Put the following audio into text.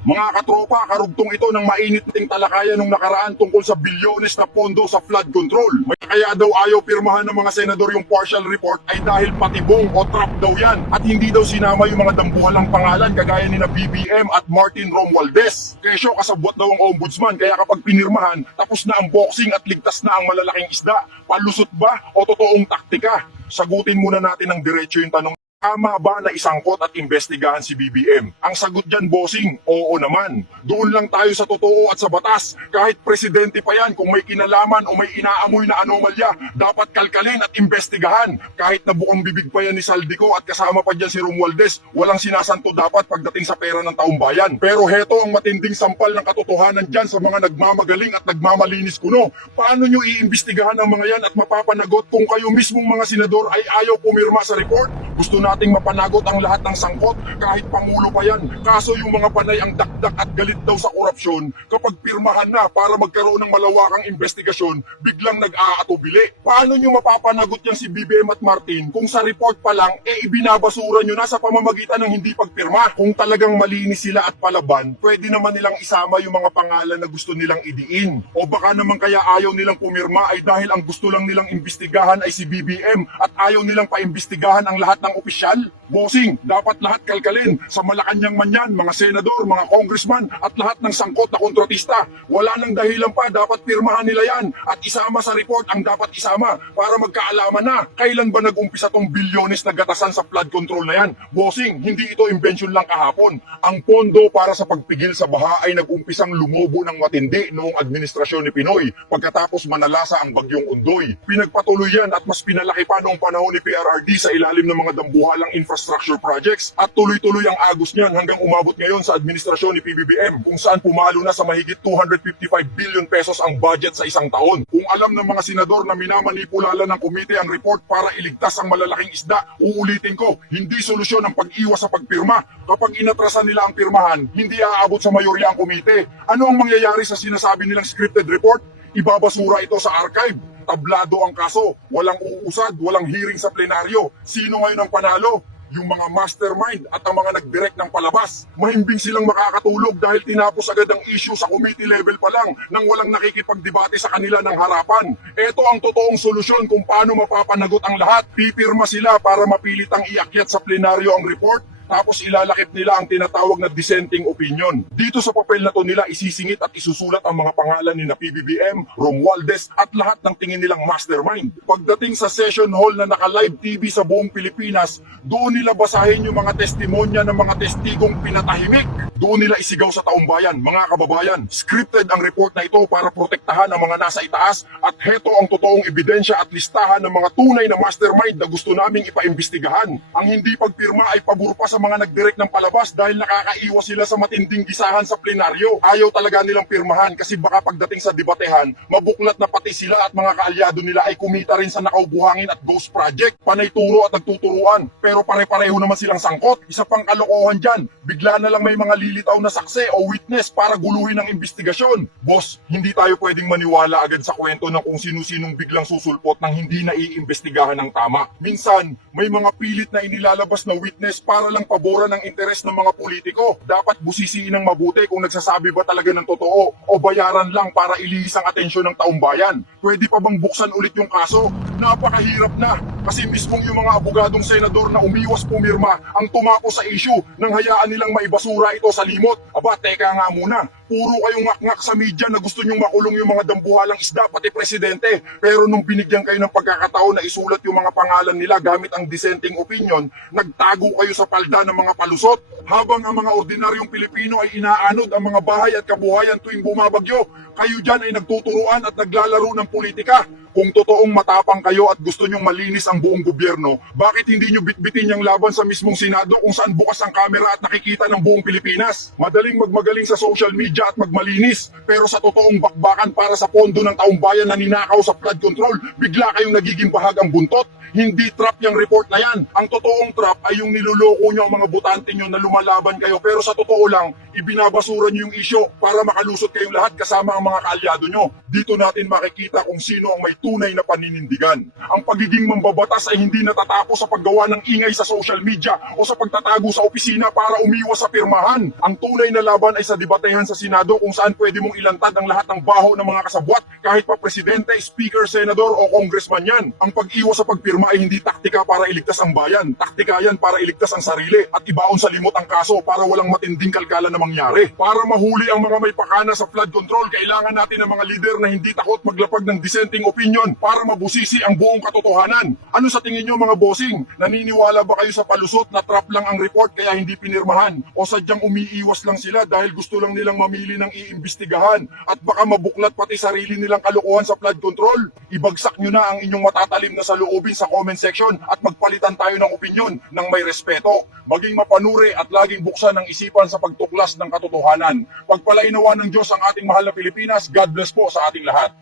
Mga katropa, karugtong ito ng mainit ting talakayan nung nakaraan tungkol sa bilyones na pondo sa flood control. May kaya daw ayaw pirmahan ng mga senador yung partial report ay dahil patibong o trap daw yan at hindi daw sinama yung mga dambuhalang pangalan kagaya ni na BBM at Martin Romualdez. Kesyo kasabwat daw ang ombudsman kaya kapag pinirmahan, tapos na ang boxing at ligtas na ang malalaking isda. Palusot ba o totoong taktika? Sagutin muna natin ng diretso yung tanong. Tama ba na isangkot at imbestigahan si BBM? Ang sagot dyan, bossing, oo naman. Doon lang tayo sa totoo at sa batas. Kahit presidente pa yan, kung may kinalaman o may inaamoy na anomalya, dapat kalkalin at imbestigahan. Kahit na bukang bibig pa yan ni Saldico at kasama pa dyan si Romualdez, walang sinasanto dapat pagdating sa pera ng taong bayan. Pero heto ang matinding sampal ng katotohanan dyan sa mga nagmamagaling at nagmamalinis kuno. Paano nyo iimbestigahan ang mga yan at mapapanagot kung kayo mismong mga senador ay ayaw pumirma sa report? Gusto nating mapanagot ang lahat ng sangkot kahit pangulo pa yan. Kaso yung mga panay ang dakdak at galit daw sa korupsyon kapag pirmahan na para magkaroon ng malawakang investigasyon, biglang nag-aatubili. Paano nyo mapapanagot yan si BBM at Martin kung sa report pa lang ibinabasura nyo na sa pamamagitan ng hindi pagpirma? Kung talagang malinis sila at palaban, pwede naman nilang isama yung mga pangalan na gusto nilang idiin. O baka naman kaya ayaw nilang pumirma ay dahil ang gusto lang nilang imbestigahan ay si BBM at ayaw nilang paimbestigahan ang lahat ng opisyal. Bossing, dapat lahat kalkalin. Sa Malacanang man yan, mga senador, mga congressman, at lahat ng sangkot na kontratista. Wala nang dahilan pa, dapat pirmahan nila yan. At isama sa report ang dapat isama para magkaalaman na kailan ba nag-umpisa tong bilyones na gatasan sa flood control na yan. Bossing, hindi ito invention lang kahapon. Ang pondo para sa pagpigil sa baha ay nag-umpisang lumobo ng matindi noong administrasyon ni Pinoy pagkatapos manalasa ang bagyong Undoy. Pinagpatuloy yan at mas pinalaki pa noong panahon ni PRRD sa ilalim ng mga dambuhalang infrastructure projects at tuloy-tuloy ang agos niyan hanggang umabot ngayon sa administrasyon ni PBBM kung saan pumalo na sa mahigit 255 billion pesos ang budget sa isang taon. Kung alam ng mga senador na minamanipulala ng komite ang report para iligtas ang malalaking isda, uulitin ko, hindi solusyon ang pag-iwas sa pagpirma. Kapag inatrasan nila ang pirmahan, hindi aabot sa mayorya ang komite. Ano ang mangyayari sa sinasabi nilang scripted report? Ibabasura ito sa archive. Tablado ang kaso, walang uusad, walang hearing sa plenaryo. Sino ngayon ang panalo? Yung mga mastermind at ang mga nag-direct ng palabas. Mahimbing silang makakatulog dahil tinapos agad ang issue sa committee level pa lang nang walang nakikipagdebate sa kanila ng harapan. Ito ang totoong solusyon kung paano mapapanagot ang lahat. Pipirma sila para mapilitang iakyat sa plenaryo ang report. Tapos ilalakip nila ang tinatawag na dissenting opinion. Dito sa papel na to nila isisingit at isusulat ang mga pangalan ni na PBBM, Romualdez at lahat ng tingin nilang mastermind. Pagdating sa session hall na naka-live TV sa buong Pilipinas, doon nila basahin yung mga testimonya ng mga testigong pinatahimik. Doon nila isigaw sa taong bayan, mga kababayan. Scripted ang report na ito para protektahan ang mga nasa itaas at heto ang totoong ebidensya at listahan ng mga tunay na mastermind na gusto naming ipaimbestigahan. Ang hindi pagpirma ay pabor pa sa mga nag-direct ng palabas dahil nakakaiwas sila sa matinding gisahan sa plenaryo. Ayaw talaga nilang pirmahan kasi baka pagdating sa debatehan, mabuklat na pati sila at mga kaalyado nila ay kumita rin sa nakaubuhangin at ghost project. Panay turo at nagtuturuan, pero pare-pareho naman silang sangkot. Isa pang kalokohan dyan, bigla na lang may mga lilitaw na sakse o witness para guluhin ang investigasyon. Boss, hindi tayo pwedeng maniwala agad sa kwento ng kung sino-sinong biglang susulpot ng hindi naiimbestigahan ng tama. Minsan, may mga pilit na inilalabas na witness para lang paboran ng interes ng mga politiko. Dapat busisiin ng mabuti kung nagsasabi ba talaga ng totoo o bayaran lang para ilihis ang atensyon ng taong bayan. Pwede pa bang buksan ulit yung kaso? Napakahirap na kasi mismong yung mga abogadong senador na umiwas pumirma ang tumapos sa issue nang hayaan nilang maibasura ito sa limot. Aba, teka nga muna. Puro kayong ngak-ngak sa media na gusto nyong makulong yung mga dambuhalang isda pati presidente. Pero nung binigyan kayo ng pagkakataon na isulat yung mga pangalan nila gamit ang dissenting opinion, nagtago kayo sa palda ng mga palusot. Habang ang mga ordinaryong Pilipino ay inaanod ang mga bahay at kabuhayan tuwing bumabagyo, kayo dyan ay nagtuturuan at naglalaro ng politika. Kung totoong matapang kayo at gusto nyong malinis ang buong gobyerno, bakit hindi nyo bitbitin yung laban sa mismong Senado kung saan bukas ang kamera at nakikita ng buong Pilipinas? Madaling magmagaling sa social media at magmalinis, pero sa totoong bakbakan para sa pondo ng taong bayan na ninakaw sa flood control, bigla kayong nagiging bahagang buntot. Hindi trap yung report na yan. Ang totoong trap ay yung niloloko nyo ang mga butante nyo na lumalaban kayo, pero sa totoo lang, ibinabasura nyo yung isyo para makalusot kayong lahat kasama ang mga kaalyado nyo. Dito natin makikita kung sino ang may tunay na paninindigan. Ang pagiging mambabatas ay hindi natatapos sa paggawa ng ingay sa social media o sa pagtatago sa opisina para umiwas sa pirmahan. Ang tunay na laban ay sa debatehan sa Senado kung saan pwede mong ilantad ang lahat ng baho ng mga kasabwat kahit pa presidente, speaker, senador o congressman yan. Ang pag-iwas sa pagpirma ay hindi taktika para iligtas ang bayan. Taktika yan para iligtas ang sarili at ibaon sa limot ang kaso para walang matinding kalkala na mangyari. Para mahuli ang mga may pakana sa flood control, kailangan natin ng mga leader na hindi takot maglapag ng dissenting opinion para mabusisi ang buong katotohanan. Ano sa tingin nyo mga bossing? Naniniwala ba kayo sa palusot na trap lang ang report kaya hindi pinirmahan? O sadyang umiiwas lang sila dahil gusto lang nilang mamili ng iimbestigahan at baka mabuklat pati sarili nilang kalokohan sa flood control? Ibagsak nyo na ang inyong matatalim na saloobin sa comment section at magpalitan tayo ng opinion ng may respeto. Maging mapanuri at laging buksan ang isipan sa pagtuklas ng katotohanan. Pagpalainawa ng Diyos ang ating mahal na Pilipinas. God bless po sa ating lahat.